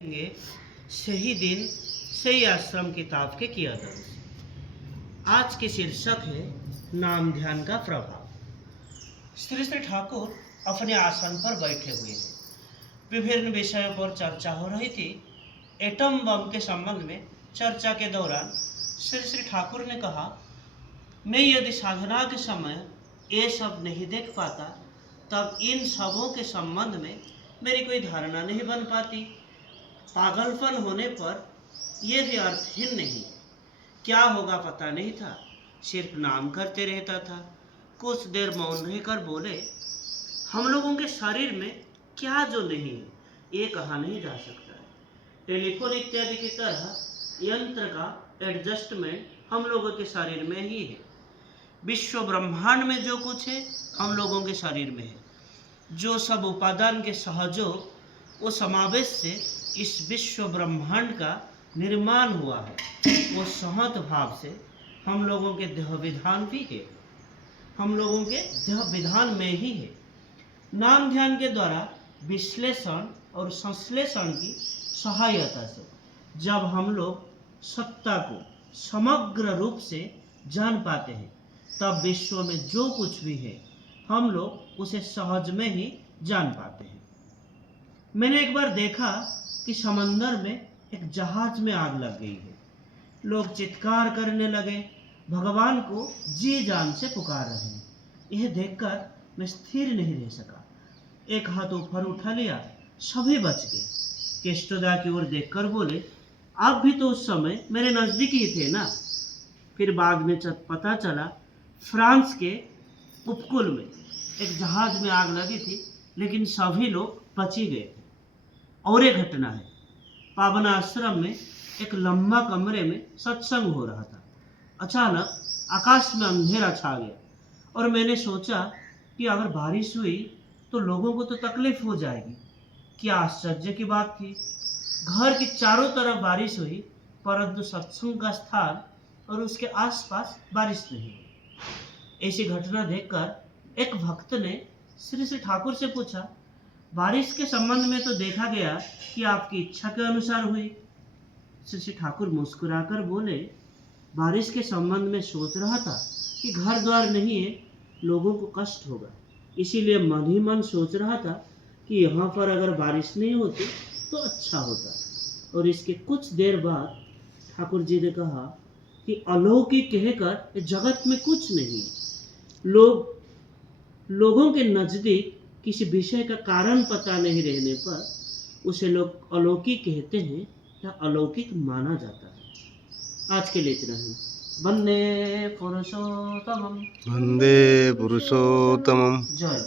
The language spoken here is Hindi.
करेंगे सही दिन सही आश्रम किताब के किया दर्ज। आज के शीर्षक है नाम ध्यान का प्रभाव। श्री श्री ठाकुर अपने आसन पर बैठे हुए हैं। विभिन्न विषयों पर चर्चा हो रही थी। एटम बम के संबंध में चर्चा के दौरान श्री श्री ठाकुर ने कहा, मैं यदि साधना के समय ये सब नहीं देख पाता तब इन सबों के संबंध में मेरी कोई धारणा नहीं बन पाती। पागलपन होने पर यह भी अर्थहीन नहीं। क्या होगा पता नहीं था, सिर्फ नाम करते रहता था। कुछ देर मौन रहकर बोले, हम लोगों के शरीर में क्या जो नहीं है ये कहा नहीं जा सकता है। टेलीफोन इत्यादि की तरह यंत्र का एडजस्टमेंट हम लोगों के शरीर में ही है। विश्व ब्रह्मांड में जो कुछ है हम लोगों के शरीर में है। जो सब उपादान के सहयोग वो समावेश से इस विश्व ब्रह्मांड का निर्माण हुआ है, वो सहत भाव से हम लोगों के देह विधान भी है। हम लोगों के देह विधान में ही है। नाम ध्यान के द्वारा विश्लेषण और संश्लेषण की सहायता से जब हम लोग सत्ता को समग्र रूप से जान पाते हैं तब विश्व में जो कुछ भी है हम लोग उसे सहज में ही जान पाते हैं। मैंने एक बार देखा कि समंदर में एक जहाज में आग लग गई है। लोग चित्कार करने लगे, भगवान को जी जान से पुकार रहे हैं। यह देखकर मैं स्थिर नहीं रह सका। एक हाथ ऊपर उठा लिया, सभी बच गए। केष्टोदा की ओर देखकर बोले, आप भी तो उस समय मेरे नजदीक ही थे ना। फिर बाद में पता चला फ्रांस के उपकूल में एक जहाज में आग लगी थी, लेकिन सभी लोग बच ही गए थे। और एक घटना है, पावन आश्रम में एक लंबा कमरे में सत्संग हो रहा था। अचानक आकाश में अंधेरा छा गया और मैंने सोचा कि अगर बारिश हुई तो लोगों को तो तकलीफ हो जाएगी। क्या आश्चर्य की बात थी। घर की चारों तरफ बारिश हुई, परंतु सत्संग का स्थान और उसके आसपास बारिश नहीं हुई। ऐसी घटना देखकर एक भक्त ने श्री श्री ठाकुर से पूछा, बारिश के संबंध में तो देखा गया कि आपकी इच्छा के अनुसार हुई। श्री श्री ठाकुर मुस्कुराकर बोले, बारिश के संबंध में सोच रहा था कि घर द्वार नहीं है, लोगों को कष्ट होगा, इसीलिए मन ही मन सोच रहा था कि यहाँ पर अगर बारिश नहीं होती तो अच्छा होता। और इसके कुछ देर बाद ठाकुर जी ने कहा कि अलौकिक कहकर जगत में कुछ नहीं। लोगों के नजदीक किसी विषय का कारण पता नहीं रहने पर उसे लोग अलौकिक कहते हैं या अलौकिक माना जाता है। आज के लिए इतना ही। वंदे पुरुषोत्तमम। वंदे पुरुषोत्तमम। जय।